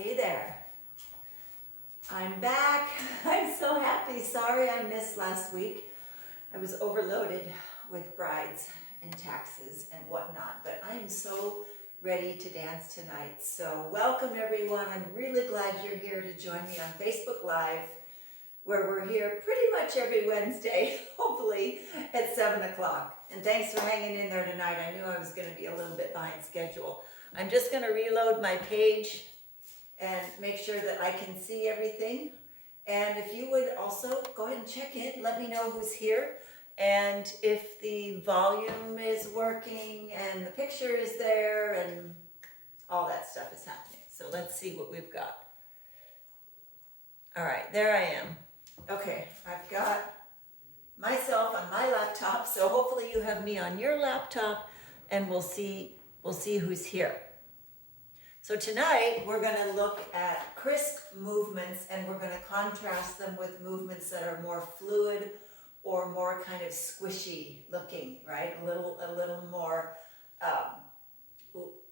Hey there. I'm back. I'm so happy. Sorry I missed last week. I was overloaded with brides and taxes and whatnot, but I'm so ready to dance tonight. So welcome everyone. I'm really glad you're here to join me on Facebook Live, where we're here pretty much every Wednesday, hopefully at 7 o'clock. And thanks for hanging in there tonight. I knew I was going to be a little bit behind schedule. I'm just going to reload my page and make sure that I can see everything. And if you would also go ahead and check in, let me know who's here and if the volume is working and the picture is there and all that stuff is happening. So let's see what we've got. All right, there I am. Okay, I've got myself on my laptop, so hopefully you have me on your laptop and we'll see who's here. So tonight we're going to look at crisp movements and we're going to contrast them with movements that are more fluid or more kind of squishy looking, right? A little more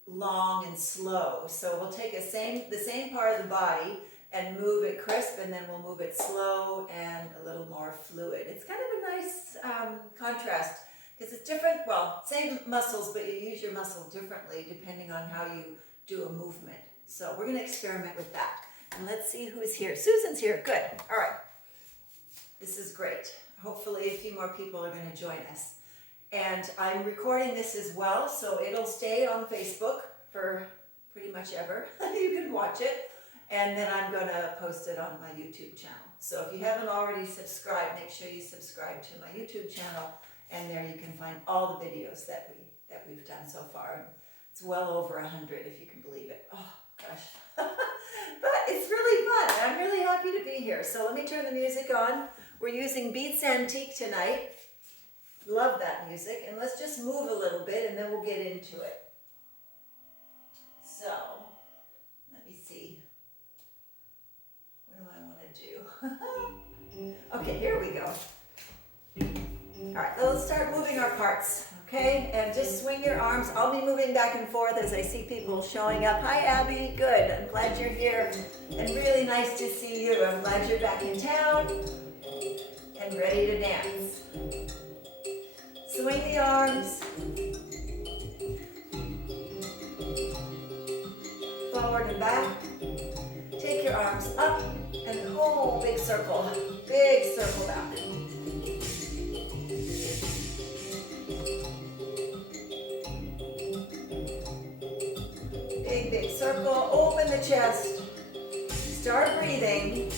long and slow. So we'll take the same part of the body and move it crisp, and then we'll move it slow and a little more fluid. It's kind of a nice contrast because it's different. Well, same muscles, but you use your muscle differently depending on how you do a movement. So we're going to experiment with that. And let's see who's here. Susan's here. Good. All right. This is great. Hopefully a few more people are going to join us. And I'm recording this as well, so it'll stay on Facebook for pretty much ever. You can watch it. And then I'm going to post it on my YouTube channel. So if you haven't already subscribed, make sure you subscribe to my YouTube channel. And there you can find all the videos that we've done so far. It's well over 100, if you can believe it. Oh, gosh. But it's really fun. I'm really happy to be here. So let me turn the music on. We're using Beats Antique tonight. Love that music. And let's just move a little bit, and then we'll get into it. So, let me see. What do I want to do? Okay, here we go. All right, let's start moving our parts. Okay, and just swing your arms. I'll be moving back and forth as I see people showing up. Hi, Abby. Good. I'm glad you're here. And really nice to see you. I'm glad you're back in town and ready to dance. Swing the arms. Forward and back. Take your arms up and whole big circle. Big circle back. Big circle, open the chest, start breathing,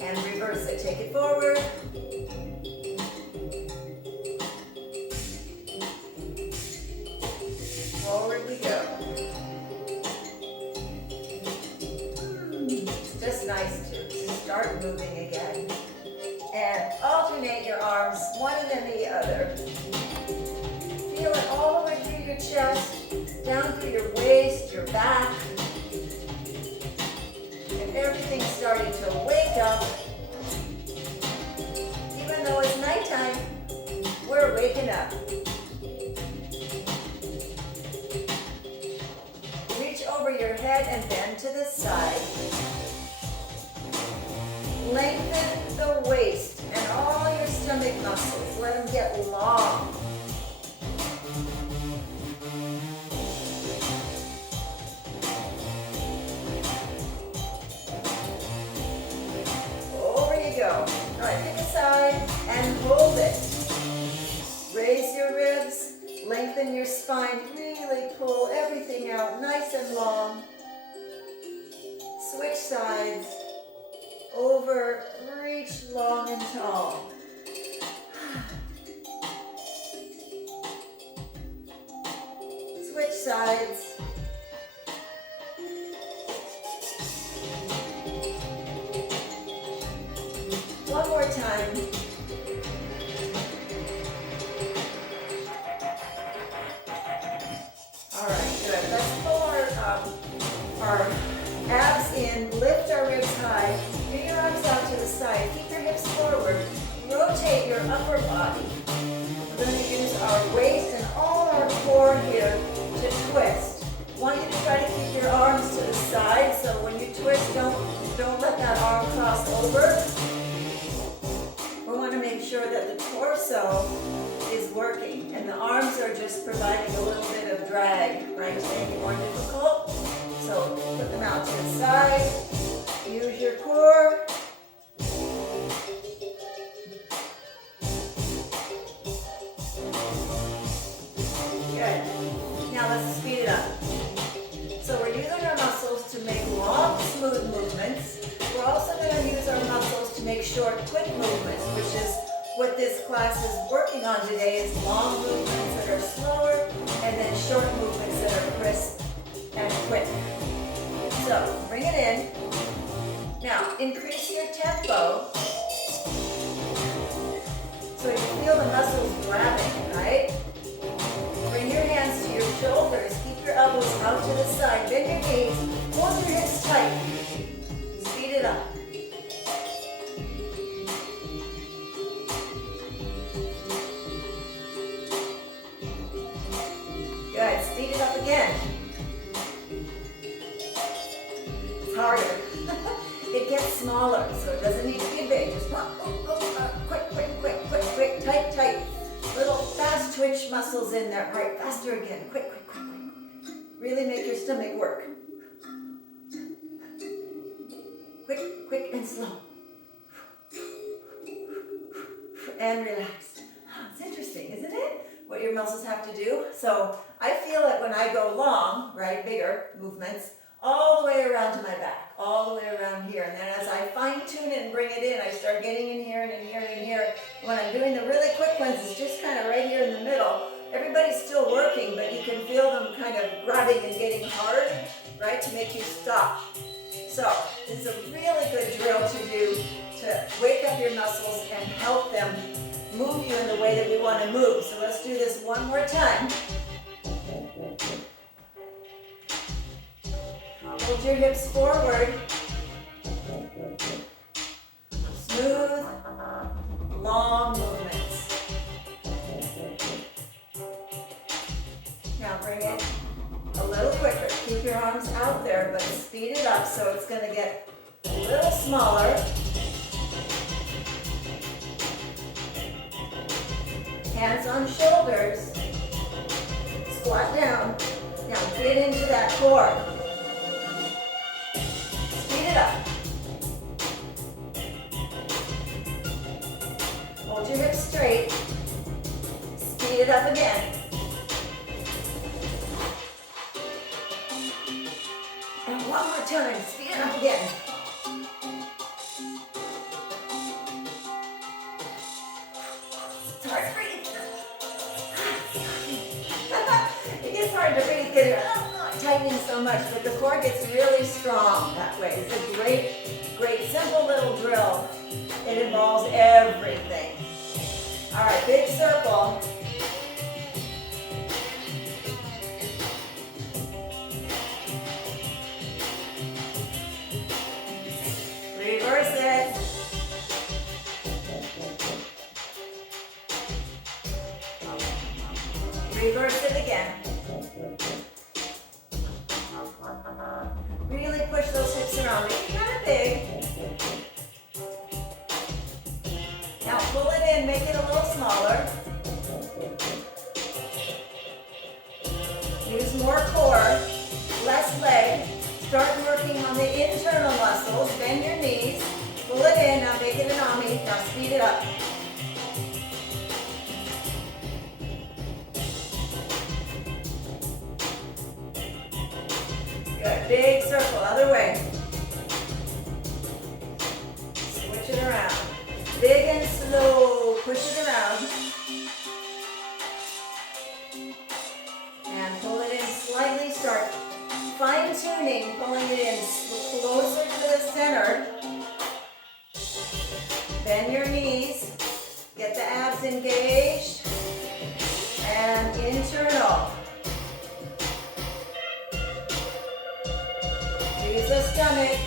and reverse it. Take it forward, forward we go. It's just nice to start moving again, and alternate your arms, one and then the other. Feel it all the way through your chest, down through your waist, your back. And everything's starting to wake up. Even though it's nighttime, we're waking up. Reach over your head and bend to the side. Lengthen the waist and all your stomach muscles. Let them get long. Go. All right, pick a side and hold it. Raise your ribs, lengthen your spine, really pull everything out nice and long. Switch sides, over, reach long and tall. Switch sides. One more time. All right, good. Let's pull our abs in, lift our ribs high, bring your arms out to the side, keep your hips forward, rotate your upper body. We're going to use our waist and all our core here to twist, don't let that arm cross over. We want to make sure that the torso is working, and the arms are just providing a little bit of drag, right? It's making it more difficult. So put them out to the side. Use your core. Good. Now let's speed it up. So we're using our muscles to make long, smooth movements. We're also going to use our muscles to make short, quick movements, which is what this class is working on today, is long movements that are slower and then short movements that are crisp and quick. So bring it in. Now increase your tempo so you feel the muscles grabbing, right? Bring your hands to your shoulders. Keep your elbows out to the side. Bend your knees. Hold your hips tight. Speed it up. Good. Speed it up again. It's harder. It gets smaller, so it doesn't need to be big. Just quick, quick, quick, quick, quick, tight, tight. Little fast twitch muscles in there. All right, faster again. Quick, quick, quick, quick. Really make your stomach work. Quick, quick, and slow. And relax. It's interesting, isn't it? What your muscles have to do. So I feel it when I go long, right, bigger movements, all the way around to my back, all the way around here. And then as I fine tune it and bring it in, I start getting in here and in here and in here. When I'm doing the really quick ones, it's just kind of right here in the middle. Everybody's still working, but you can feel them kind of grabbing and getting hard, right, to make you stop. So this is a really good drill to do to wake up your muscles and help them move you in the way that we want to move. So let's do this one more time. Hold your hips forward. Smooth, long movements. Now bring it a little quicker. Keep your arms out there, but speed it up so it's going to get a little smaller. Hands on shoulders. Squat down. Now get into that core. Speed it up. Hold your hips straight. Speed it up again. And one more time. Speed it up again. It's hard to breathe. It gets hard to breathe because you're tightening so much, but the core gets really strong that way. It's a great, great, simple little drill. It involves everything. All right, big circle. Reverse it. Reverse it again. Really push those hips around. Make it kind of big. Now pull it in, make it a little smaller. Use more core, less leg. Start working on the internal muscles. Bend your knees. Pull it in. Now make it an ami. Now speed it up. Good. Big circle. Other way. Switch it around. Big and slow. Push it around. And pull it in slightly. Start fine-tuning, pulling it in closer to the center. Bend your knees. Get the abs engaged. And internal. Use the stomach.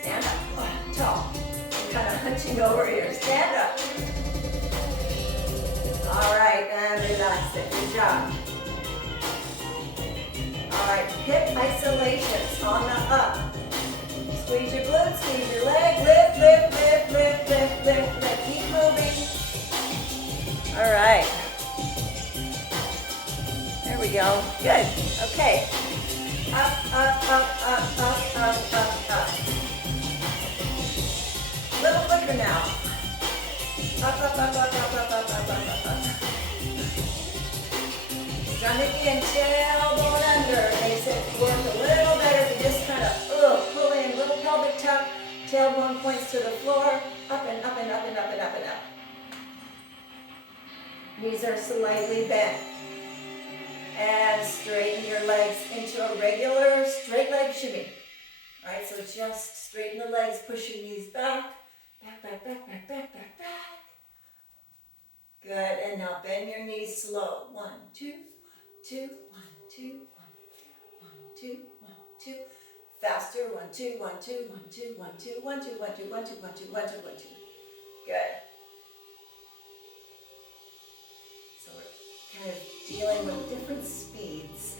Stand up. Tall. Kind of hunching over here. Stand up. All right, and relax it. Good job. right, hip isolations on the up. Squeeze your glutes, squeeze your leg, lift, lift, lift, lift, lift, lift, lift. Keep moving. All right. There we go. Good. Okay. Up, up, up, up, up, up, up, up. A little quicker now. Up, up, up, up, up, up, up, up, up, up. Stomach and tailbone under. Makes it work a little better if you just kind of pull in, little pelvic tuck. Tailbone points to the floor. Up and up and up and up and up and up. Knees are slightly bent. And straighten your legs into a regular straight leg shimmy. All right, so just straighten the legs, push your knees back. Back, back, back, back, back, back, back. Good, and now bend your knees slow. 1, 2, 2, 1, 2, 1, 2, 1, 2. Faster, 1, 2, 1, 2, 1, 2, 1, 2, 1, 2, 1, 2, 1, 2, 1, 2, 1, 2, 1, 2. Good. So we're kind of dealing with different speeds.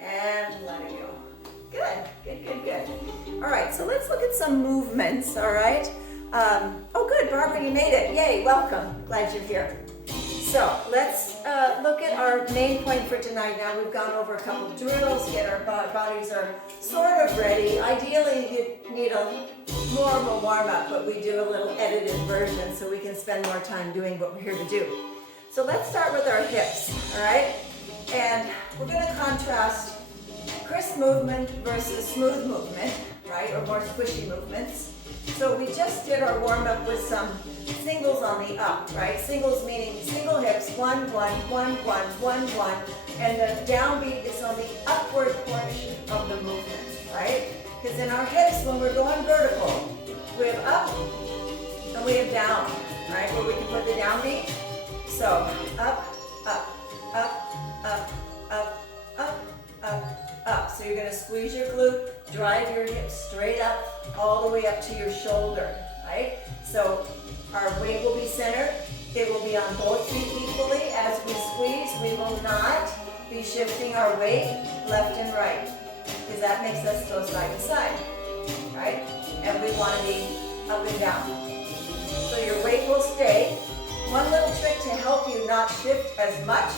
And let it go. Good, good, good, good. All right, so let's look at some movements, all right? Oh, good, Barbara, you made it. Yay, welcome. Glad you're here. So let's look at our main point for tonight. Now we've gone over a couple drills, get our bodies are sort of ready. Ideally, you need more of a warm-up, but we do a little edited version so we can spend more time doing what we're here to do. So let's start with our hips, all right? And we're going to contrast crisp movement versus smooth movement, right? Or more squishy movements. So we just did our warm-up with some singles on the up, right? Singles meaning single hips, 1, 1, 1, 1, 1, 1. And the downbeat is on the upward portion of the movement, right? Because in our hips, when we're going vertical, we have up and we have down, right? Where we can put the downbeat. So up, up, up, up, up, up, up, up. So you're going to squeeze your glute, drive your hips straight up, all the way up to your shoulder, right? So our weight will be centered. It will be on both feet equally. As we squeeze, we will not be shifting our weight left and right, because that makes us go side to side, right? And we want to be up and down. So your weight will stay. One little trick to help you not shift as much,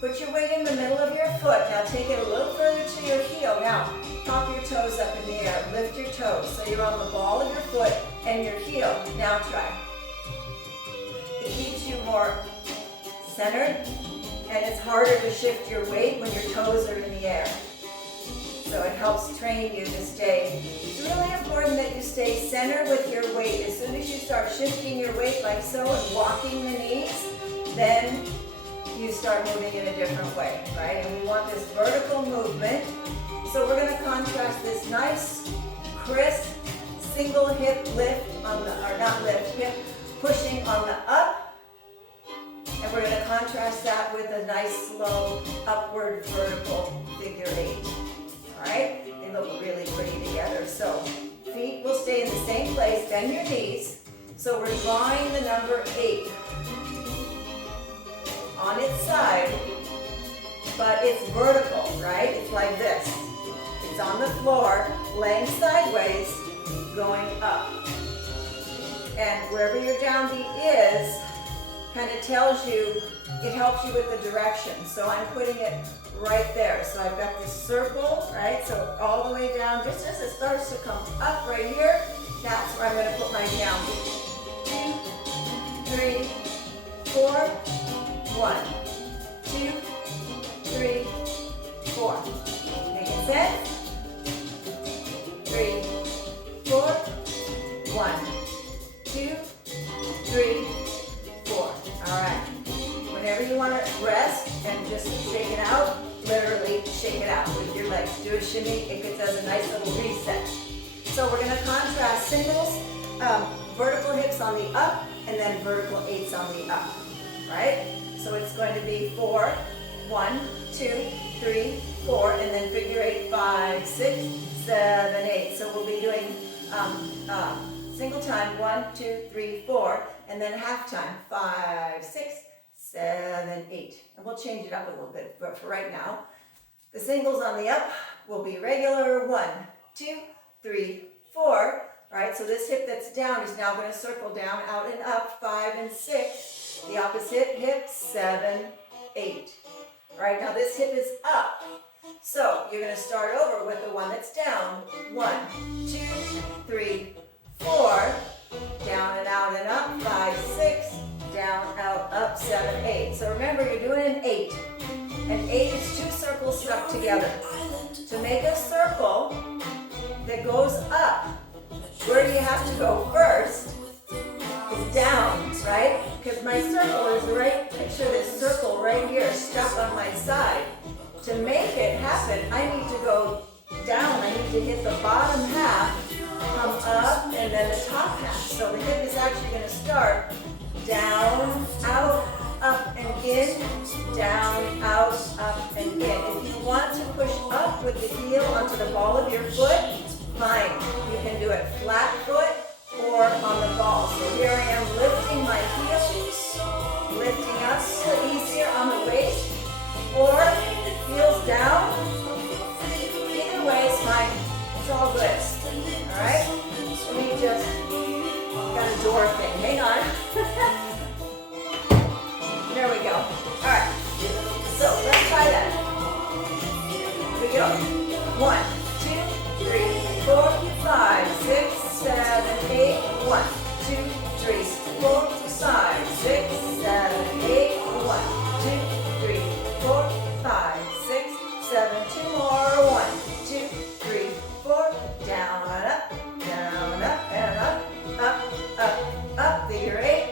put your weight in the middle of your foot. Now take it a little further to your heel. Now pop your toes up in the air. Lift your toes so you're on the ball of your foot and your heel. Now try. It keeps you more centered, and it's harder to shift your weight when your toes are in the air. So it helps train you to stay. It's really important that you stay centered with your weight. As soon as you start shifting your weight like so and walking the knees, then you start moving in a different way, right? And we want this vertical movement. So we're going to contrast this nice, crisp, single hip lift on the, or not lift, hip pushing on the up. And we're going to contrast that with a nice, slow, upward, vertical figure 8. All right? They look really pretty together. So feet will stay in the same place, bend your knees. So we're drawing the number 8 on its side, but it's vertical, right? It's like this. It's on the floor, laying sideways, going up. And wherever your downbeat is, kind of tells you, it helps you with the direction. So I'm putting it right there. So I've got this circle, right? So all the way down, just as it starts to come up right here, that's where I'm going to put my downbeat. 2, 3, 4, 1, 2, 3, 4. Making sense? 3, 4, 1, 2, 3, 4. All right. Whenever you want to rest and just shake it out, literally shake it out with your legs. Do a shimmy. It does a nice little reset. So we're going to contrast singles, vertical hips on the up, and then vertical 8s on the up. Right? So it's going to be 4, 1, 2, 3, 4, and then figure 8, 5, 6, 7, 8. So we'll be doing single time, 1, 2, 3, 4, and then half time, 5, 6, 7, 8. And we'll change it up a little bit, but for right now, the singles on the up will be regular. 1, 2, 3, 4. All right, so this hip that's down is now going to circle down, out and up, 5 and 6. The opposite hip, 7, 8. All right, now this hip is up. So you're going to start over with the one that's down. 1, 2, 3, 4. Down and out and up, 5, 6. Down, out, up, 7, 8. So remember, you're doing an 8. An 8 is 2 circles stuck together. To make a circle that goes up, where do you have to go first? Is down, right? Because my circle is right, picture this circle right here stuck on my side. To make it happen, I need to go down. I need to hit the bottom half, come up, and then the top half. So the hip is actually going to start down, out, up, and in, down, out, up, and in. If you want to push up with the heel onto the ball of your foot, fine. You can do it flat foot or on the ball. So here I am lifting my heel, lifting up, a little easier on the waist, or heels down. Either way is fine. It's all good. All right? Let me just, got a door thing. Hang on. There we go. All right. So let's try that. Here we go. 1, 2, 3, 4, 5, 6, 7, 8. 1, 2, 3, 4, 5, 6, 7, 8. 1, 2, 3, 4, 5, 6, 7. 2 more. 1, 2, 3, 4. Down and up, down, up, and up, up, up, up. Figure 8.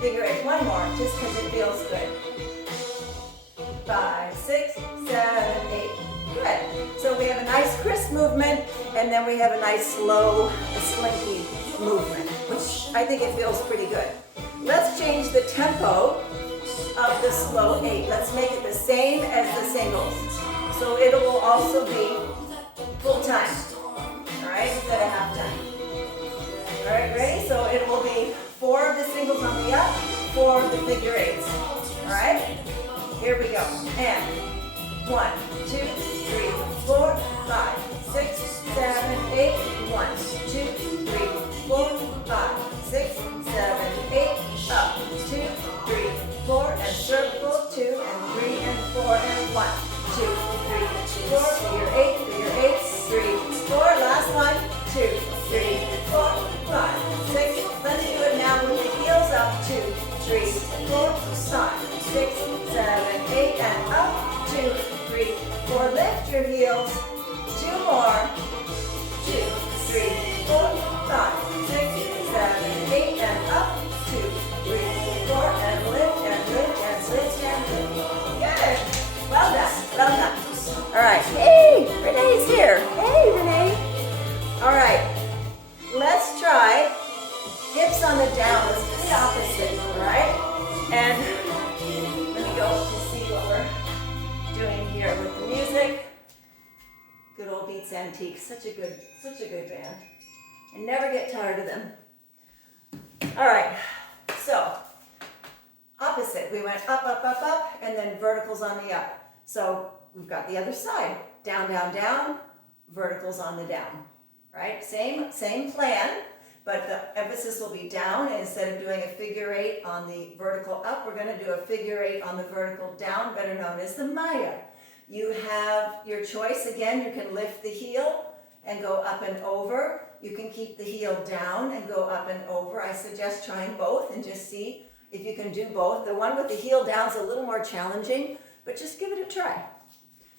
Figure 8. One more, just because it feels good. 5, 6, 7, 8. Good. So we have a nice crisp movement, and then we have a nice slow, slinky movement, which I think it feels pretty good. Let's change the tempo of the slow 8. Let's make it the same as the singles. So it will also be full time, all right, instead of half time. All right, ready? So it will be 4 of the singles on the up, 4 of the figure 8s. All right? Here we go. And 1, 2, 3, 4, 5, 6, 7, 8. 1, 2, 3, 4, 5, 6, 7, 8. Up. 2, 3, 4, and circle. 2 and 3 and 4 and 1, 2, 3, 4. Figure 8, figure 8. 3, 4. Last one. 2, 3, 4, 5, 6. Let's do it now with the heels up. 2, 3, 4, 5, 6, 7, 8, and up. 2, 3, 4. Lift your heels. 2 more. 2, 3, 4, 5, 6, 7, 8, and up. 2, 3, 4, and lift and lift and lift and lift. Good. Well done. Well done. All right. Hey, Renee's here. Hey, Renee. All right. Let's try hips on the down. Let's do the opposite, all right? And let me go to see what we're doing here with the music. Good old Beats Antiques. Such a good band. I never get tired of them. All right. So opposite. We went up, up, up, up, and then verticals on the up. So we've got the other side. Down, down, down. Verticals on the down. Right? Same plan, but the emphasis will be down. Instead of doing a figure 8 on the vertical up, we're going to do a figure 8 on the vertical down, better known as the Maya. You have your choice. Again, you can lift the heel and go up and over. You can keep the heel down and go up and over. I suggest trying both and just see if you can do both. The one with the heel down is a little more challenging, but just give it a try.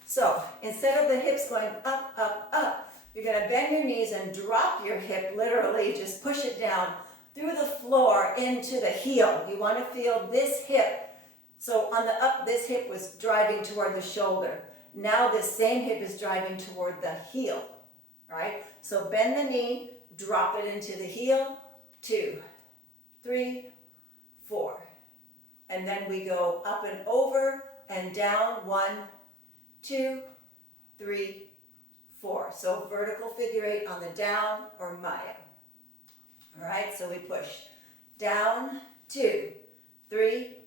So instead of the hips going up, up, up, you're going to bend your knees and drop your hip, literally just push it down through the floor into the heel. You want to feel this hip. So on the up, this hip was driving toward the shoulder. Now this same hip is driving toward the heel. All right? So bend the knee, drop it into the heel. 2, 3, 4. And then we go up and over and down. 1, 2, 3, 4. So vertical figure 8 on the down or Maya. All right, so we push down, 2, 3,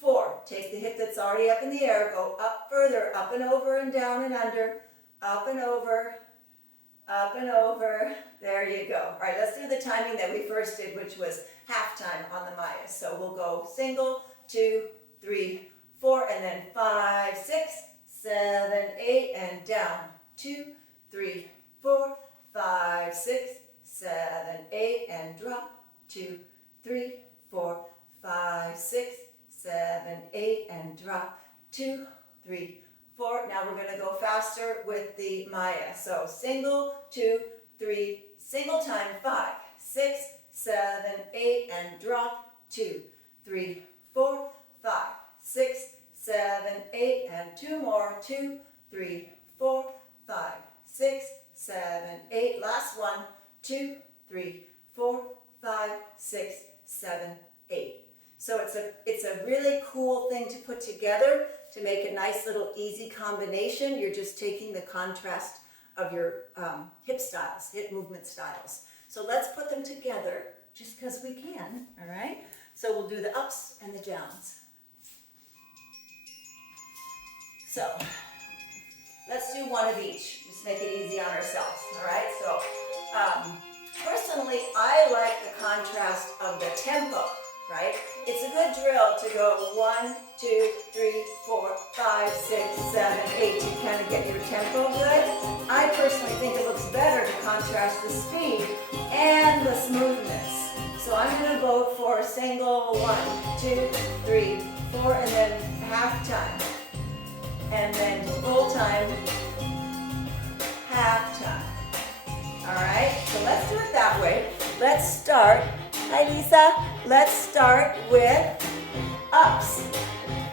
4. take the hip that's already up in the air, go up further, up and over and down and under, up and over, up and over. There you go. All right, let's do the timing that we first did, which was half time on the Maya. So we'll go single, 2, 3, 4, and then 5, 6, 7, 8, and down. 2, 3, 4, 5, 6, 7, 8, and drop. 2, 3, 4, 5, 6, 7, 8, and drop. 2, 3, 4. Now we're going to go faster with the Maya. So single, 2, 3, single time, 5, 6, 7, 8, and drop. 2, 3, 4, 5, 6, 7, 8, and 2 more. 2, 3, 4, 5, 6, 7, 8. Last one. 2, 3, 4, 5, 6, 7, 8. So it's a really cool thing to put together to make a nice little easy combination. You're just taking the contrast of your hip styles, hip movement styles. So let's put them together just because we can, all right? So we'll do the ups and the downs. So let's do one of each. Just make it easy on ourselves, all right? So personally, I like the contrast of the tempo, right? It's a good drill to go 1, 2, 3, 4, 5, 6, 7, 8 to kind of get your tempo good. I personally think it looks better to contrast the speed and the smoothness. So I'm going to go for a single 1, 2, 3, 4, and then half time. And then full time, half time. All right, so let's do it that way. Let's start. Hi, Lisa. Let's start with ups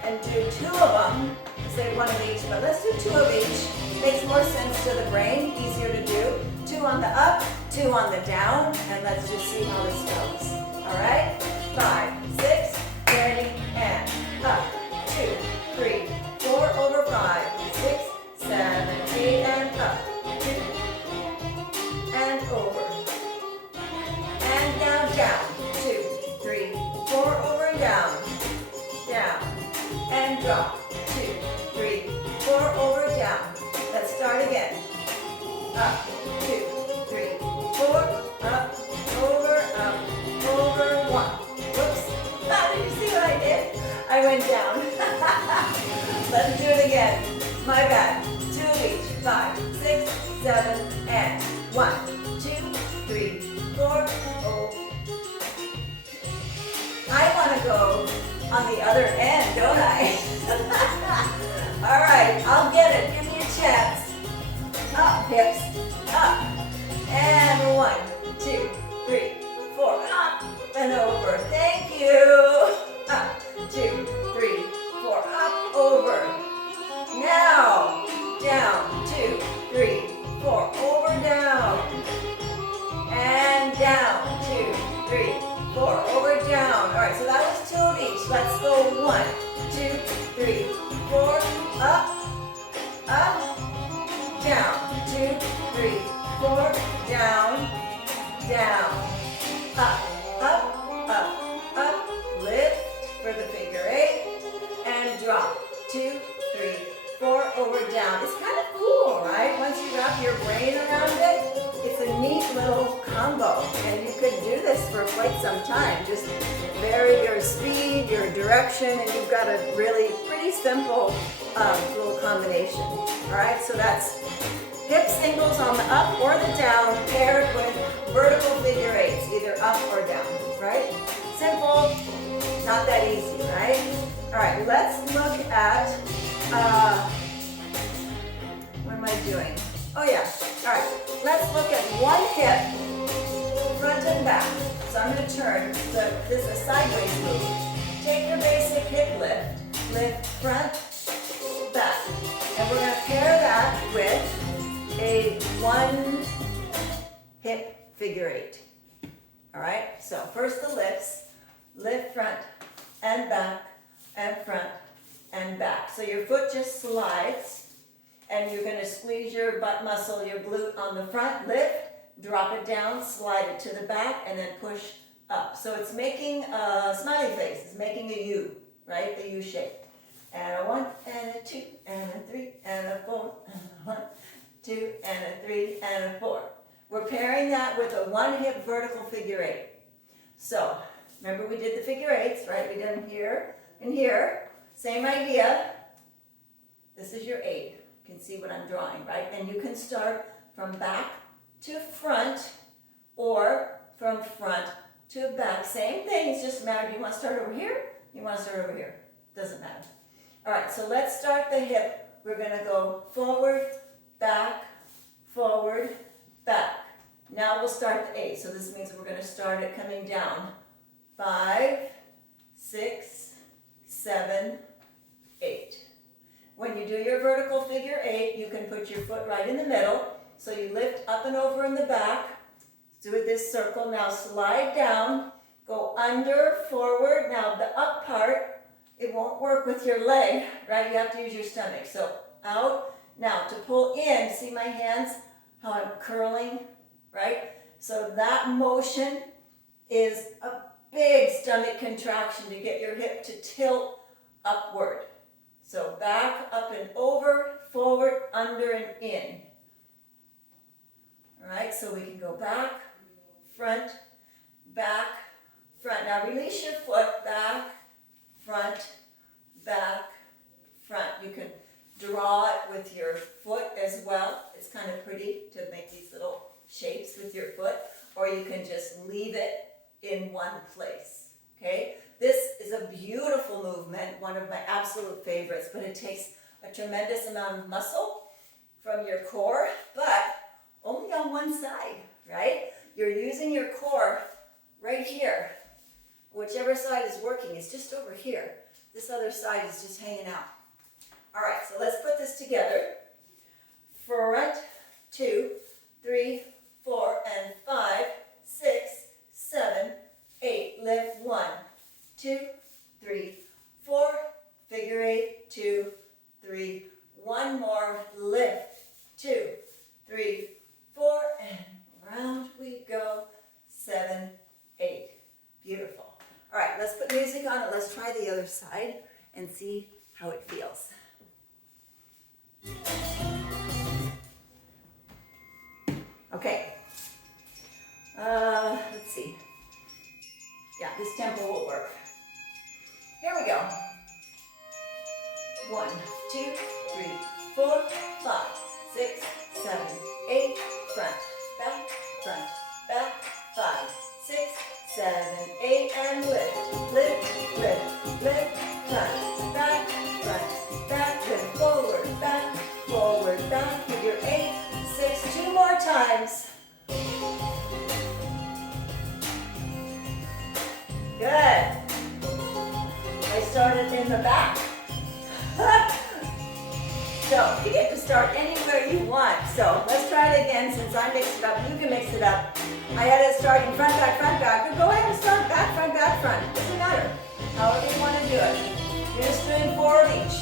and do 2 of them. Say 1 of each, but let's do 2 of each. Makes more sense to the brain, easier to do. 2 on the up, 2 on the down, and let's just see how this goes. All right, 5, 6, ready, and up. 2, 3, 4 over 5, 6, 7, 8, and up. 2, and over. And down, down. 2, 3, 4 over and down. Down. And drop. 2, 3, 4 over, down. Let's start again. Up. 2, 3, 4. Up. Over. 1. Whoops. Did you see what I did? I went down. Let's do it again. My bad. 2 of each. 5, 6, 7, and 1, 2, 3, 4. Oh. I want to go on the other end, don't I? All right, I'll get it. Give me a chance. Up, hips. Up. And 1, 2, 3, 4. Up and over. Thank you. Up. 2, 3, 4. Up, over. Now, down. 2, 3, 4. Over, down. And down. 2, 3, 4. Over, down. All right, so that was 2 of each. Let's go 1, 2, 3, 4. Up, down. 2, 3, 4. Down, down. Up. Lift for the figure 8. And drop. 2, 3, 4. Over, down. It's kind of cool, right? Once you wrap your brain around it, it's a neat little combo. And you could do this for quite some time. Just vary your speed, your direction, and you've got a really pretty simple little combination. All right, so that's hip singles on the up or the down paired with vertical figure 8s, either up or down, right? Simple, not that easy, right? All right, let's look at, what am I doing? Oh yeah, all right, let's look at one hip, front and back. So I'm going to turn, so this is a sideways move. Take your basic hip lift front, back. And we're going to pair that with a 1 hip figure 8. All right, so first the lifts, lift front and back and front and back. So your foot just slides and you're going to squeeze your butt muscle, your glute on the front, lift, drop it down, slide it to the back, and then push up. So it's making a smiley face. It's making a U, right? A U shape. and a 1, and a 2, and a 3, and a 4, and a 1, 2, and a 3, and a 4. We're pairing that with a 1 hip vertical figure 8. So, remember we did the figure 8s, right? We did them here and here. Same idea. This is your 8. You can see what I'm drawing, right? And you can start from back to front or from front to back. Same thing, it's just a matter, do you want to start over here? You want to start over here? Doesn't matter. All right, so let's start the hip. We're going to go forward, back, back. Now we'll start the 8. So this means we're going to start it coming down. 5, 6, 7, 8. When you do your vertical figure 8, you can put your foot right in the middle. So you lift up and over in the back. Do it this circle. Now slide down. Go under, forward. Now the up part, it won't work with your leg, right? You have to use your stomach. So out. Now to pull in, see my hands, how I'm curling, right? So that motion is a big stomach contraction to get your hip to tilt upward. So back, up and over, forward, under and in. All right, so we can go back, front, back, front. Now release your foot, back, front, front. You can draw it with your foot as well. It's kind of pretty to make these little shapes with your foot, or you can just leave it in one place, okay? This is a beautiful movement, one of my absolute favorites, but it takes a tremendous amount of muscle from your core, but only on one side, right? You're using your core right here. Whichever side is working, it's just over here. This other side is just hanging out. All right, so let's put this together. Front, 2, 3, 4, and 5, 6, 7, 8. Lift 1, 2, 3, 4. Figure 8, 2, 3. One more. Lift 2, 3, 4, and round we go. 7, 8. Beautiful. All right, let's put music on it. Let's try the other side and see how it feels. Okay. Let's see. Yeah, this tempo will work. Here we go. 1, 2, 3, 4, 5, 6, 7, 8. Front, back, 5, 6, 7, 8, and lift, lift, lift, lift, front, back, lift, forward, back, figure 8, 6, 2 more times. Good. I started in the back. So you get to start anywhere you want. So let's try it again. Since I mixed it up, you can mix it up. I had it starting front, back, but go ahead and start back, front. Doesn't matter. However you want to do it. You're just doing 4 of each.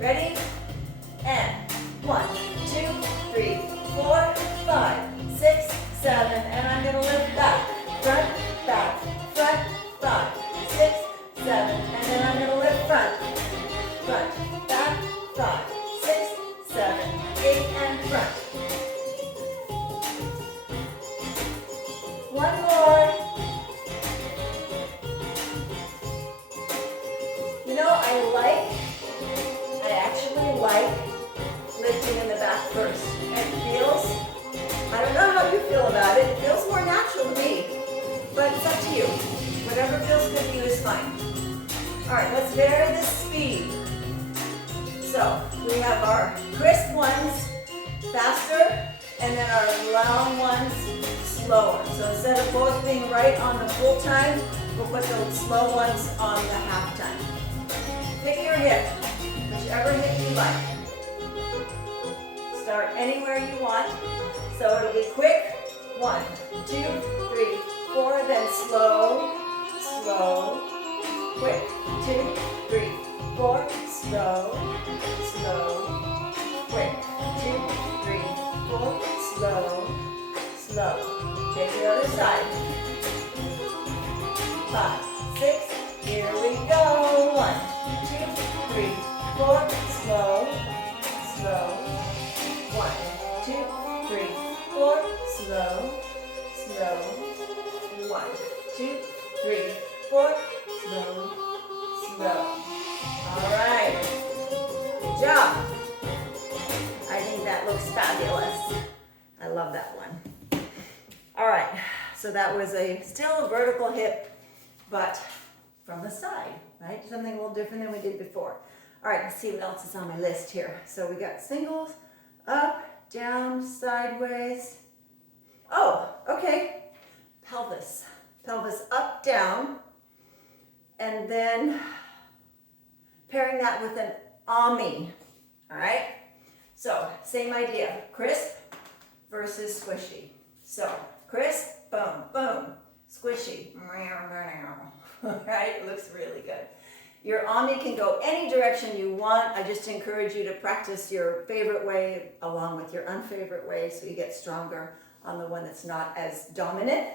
Ready? And 1, 2, 3, 4, 5, 6, 7, and I'm going to lift back, front, 5, 6, 7, and then I'm going to lift front, back, 5, 6, 7, 8, and front. One more. You know, I actually like lifting in the back first. It feels, I don't know how you feel about it. It feels more natural to me, but it's up to you. Whatever feels good to you is fine. All right, let's vary the speed. So we have our crisp ones faster, and then our long ones slower. So instead of both being right on the full time, we'll put the slow ones on the half time. Pick your hip, whichever hip you like. Start anywhere you want. So it'll be quick. 1, 2, 3, 4, then slow, quick. 2, 3, 4, slow, quick. 2, 3, 4, slow. Take the other side. 5, 6, here we go. 1, 2, 4, slow, slow. All right, good job. I think that looks fabulous. I love that one. All right, so that was still a vertical hip, but from the side, right? Something a little different than we did before. All right, let's see what else is on my list here. So we got singles, up, down, sideways. Oh, okay. Pelvis. Pelvis up, down. And then pairing that with an ami. All right? So, same idea. Crisp versus squishy. So, crisp, boom, boom. Squishy. Right? It looks really good. Your ami can go any direction you want. I just encourage you to practice your favorite way along with your unfavorite way so you get stronger on the one that's not as dominant.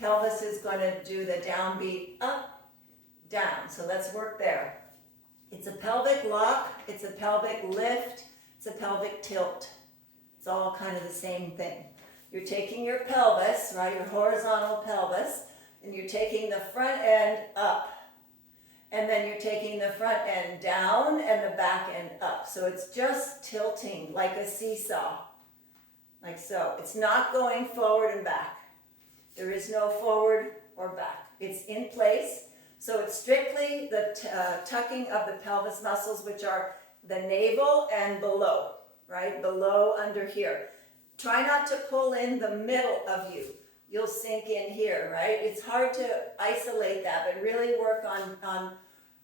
Pelvis is going to do the downbeat up, down. So let's work there. It's a pelvic lock, it's a pelvic lift, it's a pelvic tilt. It's all kind of the same thing. You're taking your pelvis, right, your horizontal pelvis, and you're taking the front end up. And then you're taking the front end down and the back end up. So it's just tilting like a seesaw, like so. It's not going forward and back. There is no forward or back. It's in place. So it's strictly the tucking of the pelvis muscles, which are the navel and below, right? Below, under here. Try not to pull in the middle of you. You'll sink in here, right? It's hard to isolate that, but really work on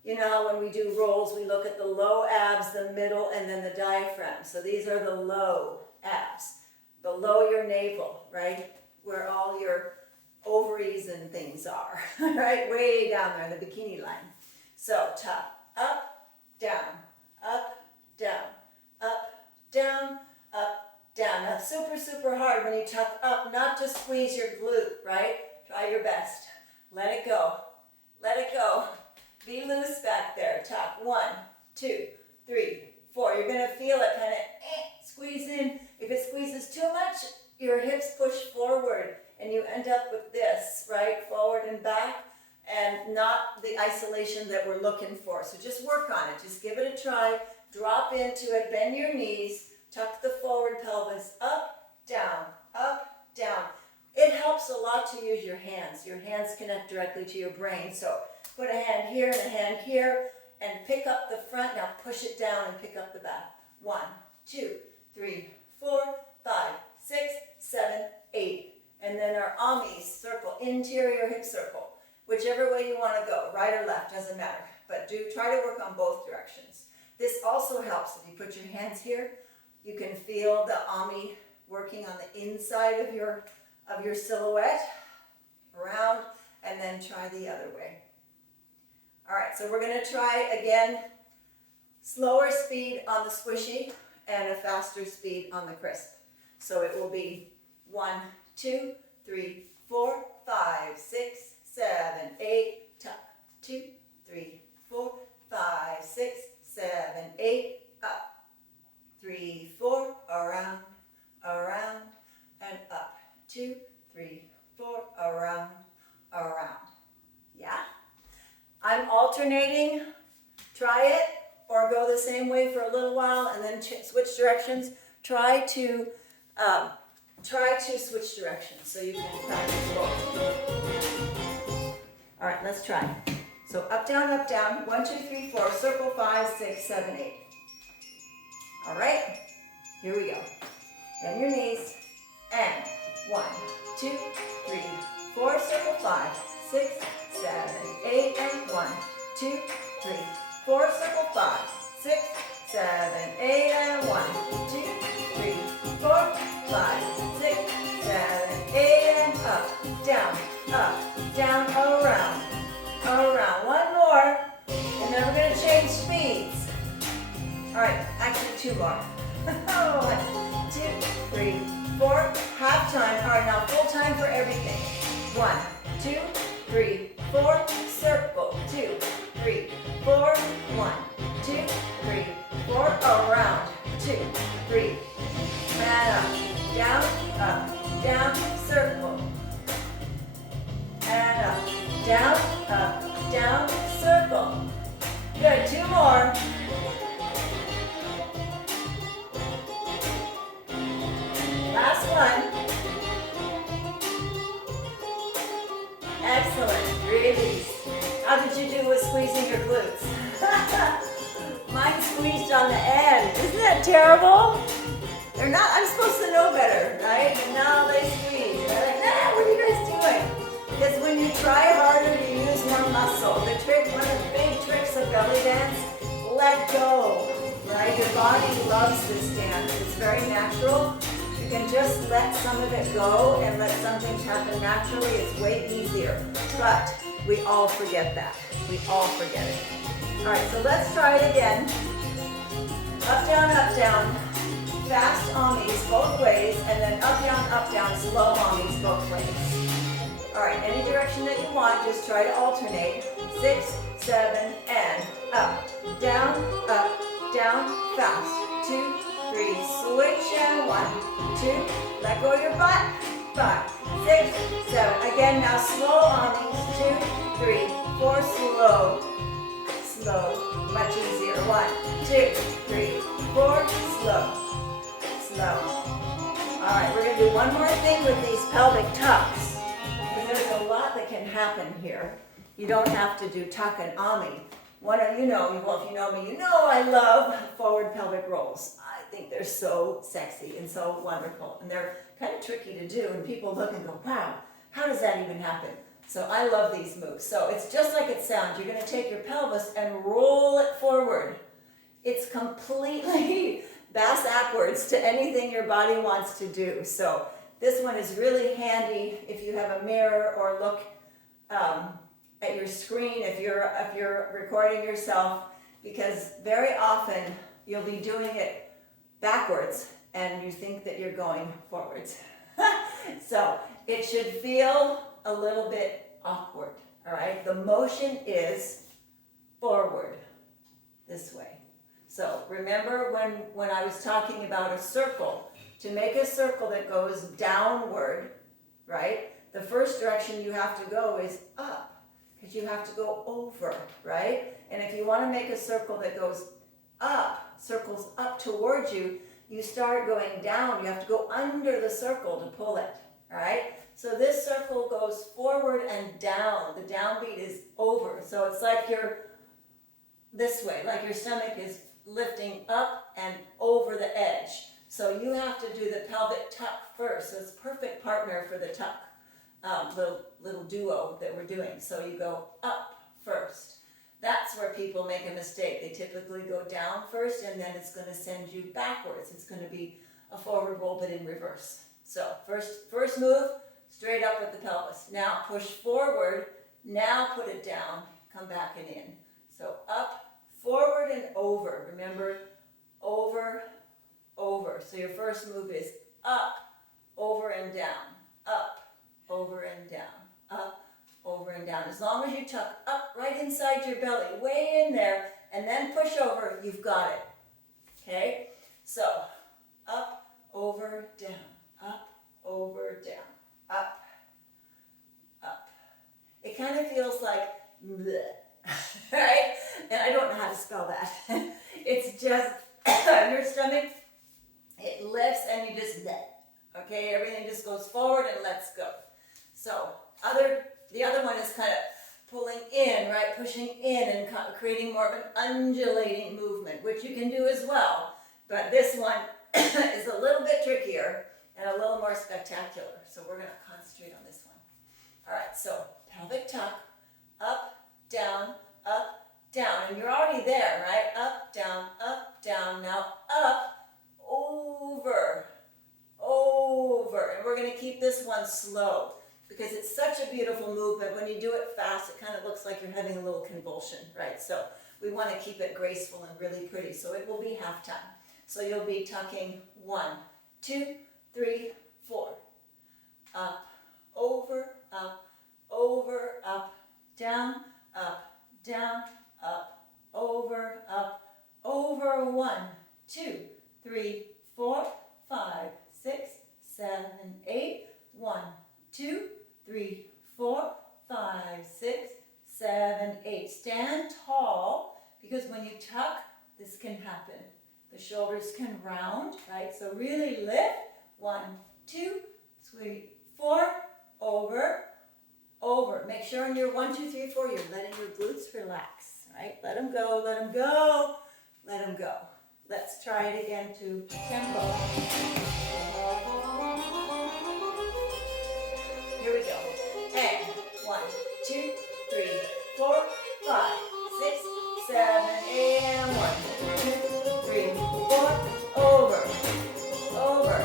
you know how when we do rolls, we look at the low abs, the middle, and then the diaphragm. So these are the low abs, below your navel, right? Where all your ovaries and things are, right? Way down there, the bikini line. So tuck, up, down, up, down, up, down, up, down. That's super, super hard when you tuck up, not to squeeze your glute, right? Try your best. Let it go. Let it go. Be loose back there. Tuck. 1, 2, 3, 4. You're going to feel it kind of squeeze in. If it squeezes too much, your hips push forward and you end up with this, right? Forward and back, and not the isolation that we're looking for. So just work on it. Just give it a try. Drop into it. Bend your knees. Tuck the forward pelvis. Up, down, up, down. It helps a lot to use your hands. Your hands connect directly to your brain. So put a hand here and a hand here and pick up the front. Now push it down and pick up the back. 1, 2, 3, 4, 5, 6, 7, 8. And then our amis, circle, interior hip circle. Whichever way you want to go, right or left, doesn't matter. But try to work on both directions. This also helps if you put your hands here. You can feel the ami working on the inside of your silhouette, around, and then try the other way. All right, so we're going to try again, slower speed on the squishy and a faster speed on the crisp. So it will be 1, 2, 3, 4, 5, 6, 7, 8, tuck. 2, 3, 4, 5, 6, 7, 8, up. 3, 4, around, around, and up. 2, 3, 4, around, around. Yeah? I'm alternating. Try it, or go the same way for a little while and then switch directions. Try to switch directions so you can practice both. All right, let's try. So up, down, 1, 2, 3, 4, circle 5, 6, 7, 8. All right, here we go. Bend your knees, and 1, 2, 3, 4, circle 5, 6, 7, 8, and 1, 2, 3, 4, circle 5, 6, 7, 8, and 1, 2, 3, 4, 5, 6, 7, 8, and up, down, around, around. One more, and then we're going to change speeds. All right, actually 2 more. 1, 2, 3, 4, half time. All right, now full time for everything. 1, 2, 3, 4, circle. 2, 3, 4, 1, 2, 3, 4, around. 2, 3, and up, down, circle. And up, up, down, circle. Good, 2 more. Last one. Excellent, release. How did you do with squeezing your glutes? Mine squeezed on the end. Isn't that terrible? They're not, I'm supposed to know better, right? And now they squeeze. They're like, what are you guys doing? Because when you try harder, you use more muscle. The trick, one of the big tricks of belly dance, let go, right? Your body loves this dance. It's very natural. You can just let some of it go and let some things happen naturally. It's way easier. But we all forget that. We all forget it. All right, so let's try it again. Up, down, fast ommies both ways, and then up, down, slow ommies both ways. All right, any direction that you want, just try to alternate. 6, 7, and up, down, fast. 2, 3, switch, and 1, 2, let go of your butt, 5, 6, 7. Again, now slow ommies. 2, 3, 4, slow. Slow, much easier. 1, 2, 3, 4, slow. Slow. All right, we're going to do one more thing with these pelvic tucks. Because there's a lot that can happen here. You don't have to do tuck and ami. One of you know, well, if you know me, you know I love forward pelvic rolls. I think they're so sexy and so wonderful. And they're kind of tricky to do. And people look and go, wow, how does that even happen? So I love these moves. So it's just like it sounds. You're going to take your pelvis and roll it forward. It's completely backwards to anything your body wants to do. So this one is really handy if you have a mirror or look at your screen if you're recording yourself, because very often you'll be doing it backwards and you think that you're going forwards. So it should feel a little bit awkward, all right? The motion is forward, this way. So remember when I was talking about a circle, to make a circle that goes downward, right? The first direction you have to go is up, because you have to go over, right? And if you want to make a circle that goes up, circles up towards you, you start going down. You have to go under the circle to pull it, all right? So this circle goes forward and down. The downbeat is over. So it's like you're this way, like your stomach is lifting up and over the edge. So you have to do the pelvic tuck first. So it's a perfect partner for the tuck, little duo that we're doing. So you go up first. That's where people make a mistake. They typically go down first, and then it's going to send you backwards. It's going to be a forward roll, but in reverse. So first move, straight up with the pelvis. Now push forward. Now put it down. Come back and in. So up, forward, and over. Remember, over, over. So your first move is up, over, and down. Up, over, and down. Up, over, and down. As long as you tuck up right inside your belly, way in there, and then push over, you've got it. Okay? So up, over, down. Up, over, down. Up, up. It kind of feels like bleh, right? And I don't know how to spell that. It's just your stomach, it lifts and you just let. Okay, everything just goes forward and lets go. So the other one is kind of pulling in, right? Pushing in and creating more of an undulating movement, which you can do as well. But this one is a little bit trickier and a little more spectacular. So we're going to concentrate on this one. All right, so pelvic tuck, up, down, and you're already there, right? Up, down, now up, over, and we're going to keep this one slow because it's such a beautiful movement. When you do it fast, it kind of looks like you're having a little convulsion, right? So we want to keep it graceful and really pretty, so it will be half time. So you'll be tucking 1, 2, 3, 4, up, over, up, down, up, over, 1, 2, 3, 4, 5, 6, 7, 8, 1, 2, 3, 4, 5, 6, 7, 8. Stand tall, because when you tuck, this can happen. The shoulders can round, right? So really lift. 1, 2, 3, 4, over, over. Make sure in your 1, 2, 3, 4, you're letting your glutes relax, right? Let them go, let them go, let them go. Let's try it again to tempo. Here we go. And 1, 2, 3, 4, 5, 6, 7, and 1, 2, 3, 4, over, over,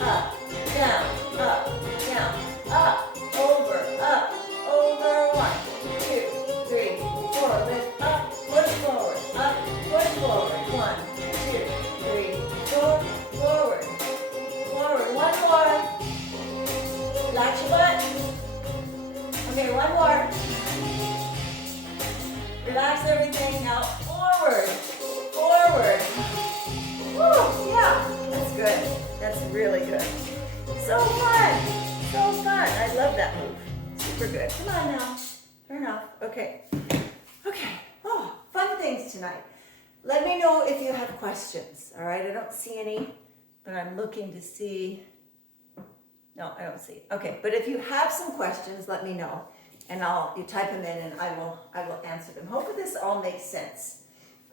up, down, up, down, up, over, 1, 2, 3, 4, lift up, push forward, 1, 2, 3, 4, forward, forward, one more, relax your butt, okay, one more, relax everything, now forward, forward, woo, yeah, that's good, that's really good, so fun, I love that move, super good, come on now, turn off, okay, oh, fun things tonight. Let me know if you have questions, all right? I don't see any, but I'm looking to see. No, I don't see. Okay, but if you have some questions, let me know, and you type them in, and I will answer them. Hopefully this all makes sense.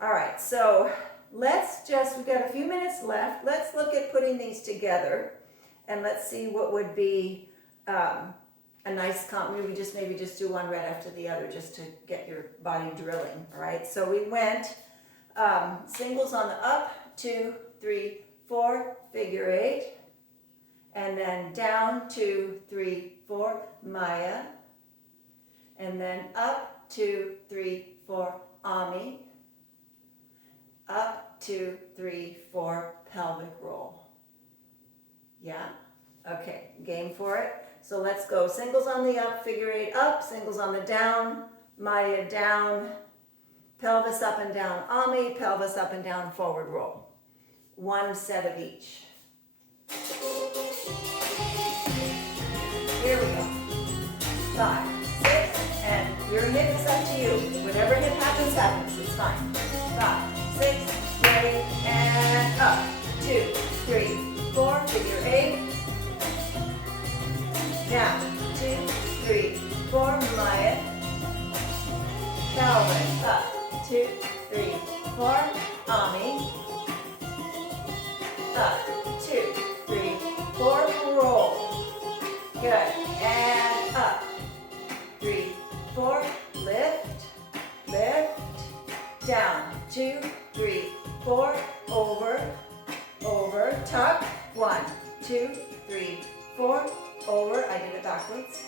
All right, so we've got a few minutes left. Let's look at putting these together, and let's see what would be a nice maybe just do one right after the other, just to get your body drilling. All right, so we went. Singles on the up, 2, 3, 4, figure 8, and then down, 2, 3, 4, Maya, and then up, 2, 3, 4, Ami, up, 2, 3, 4, pelvic roll. Yeah? Okay, game for it. So let's go singles on the up, figure 8 up, singles on the down, Maya down, pelvis up and down, Ami, pelvis up and down, forward roll. One set of each. Here we go. 5, 6, and your hip is up to you. Whatever hip happens, happens. It's fine. 5, 6, ready, and up. 2, 3, 4, figure 8. Down. 2, 3, 4, Maya. Pelvis up. 2, 3, 4, Ami, up, 2, 3, 4, roll, good, and up, 3, 4, lift, lift, down, 2, 3, 4, over, over, tuck, 1, 2, 3, 4, over, I did it backwards,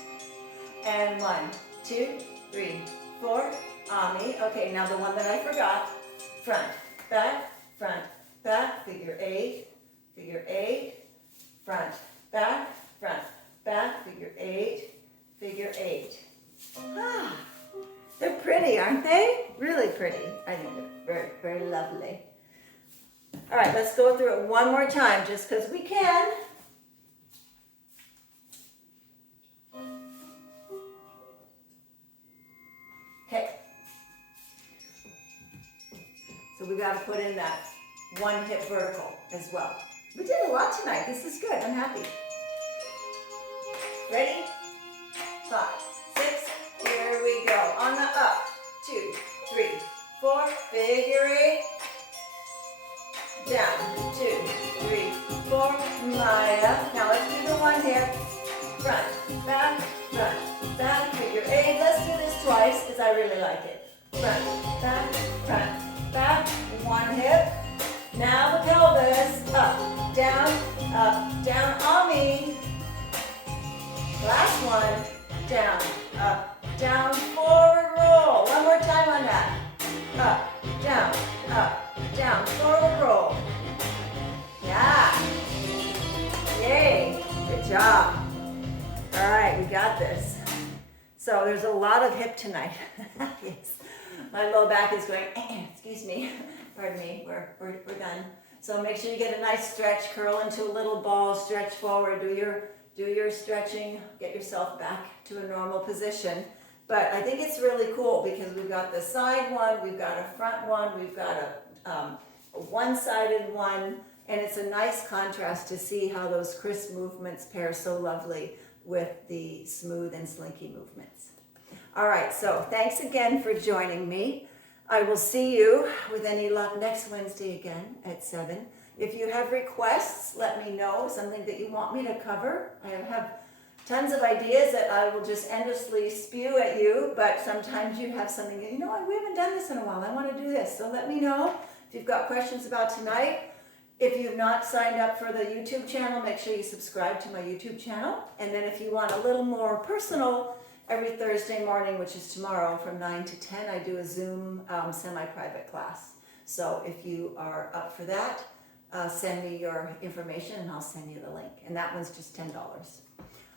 and 1, 2, 3, 4, Ami. Okay, now the one that I forgot. Front, back, figure 8, front, back, figure 8. Ah, they're pretty, aren't they? Really pretty. I think they're very, very lovely. All right, let's go through it one more time, just because we can. Okay. So we got to put in that one hip vertical as well. We did a lot tonight. This is good. I'm happy. Ready? 5, 6. Here we go. On the up. 2, 3, 4. Figure 8. Down. 2, 3, 4. Maya. Now let's do the one hip. Front, back, figure 8. Let's do this twice because I really like it. Front, back, one hip. Now the pelvis, up, down, Ami. Last one, down, up, down, forward roll. One more time on that. Up, down, forward roll. Yeah. Yay, good job. All right, we got this. So there's a lot of hip tonight. Yes. My low back is going, excuse me, pardon me, we're done. So make sure you get a nice stretch, curl into a little ball, stretch forward, do your stretching, get yourself back to a normal position. But I think it's really cool because we've got the side one, we've got a front one, we've got a one-sided one, and it's a nice contrast to see how those crisp movements pair so lovely with the smooth and slinky movements. All right, so thanks again for joining me. I will see you, with any luck, next Wednesday again at 7. If you have requests, let me know, something that you want me to cover. I have tons of ideas that I will just endlessly spew at you, but sometimes you have something, we haven't done this in a while, I want to do this. So let me know if you've got questions about tonight. If you've not signed up for the YouTube channel, make sure you subscribe to my YouTube channel. And then if you want a little more personal, every Thursday morning, which is tomorrow from 9 to 10, I do a Zoom semi-private class. So if you are up for that, send me your information and I'll send you the link. And that one's just $10.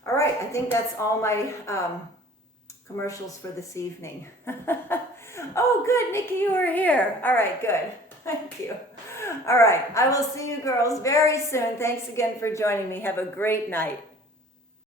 All right, I think that's all my commercials for this evening. Oh, good, Nikki, you were here. All right, good. Thank you. All right, I will see you girls very soon. Thanks again for joining me. Have a great night.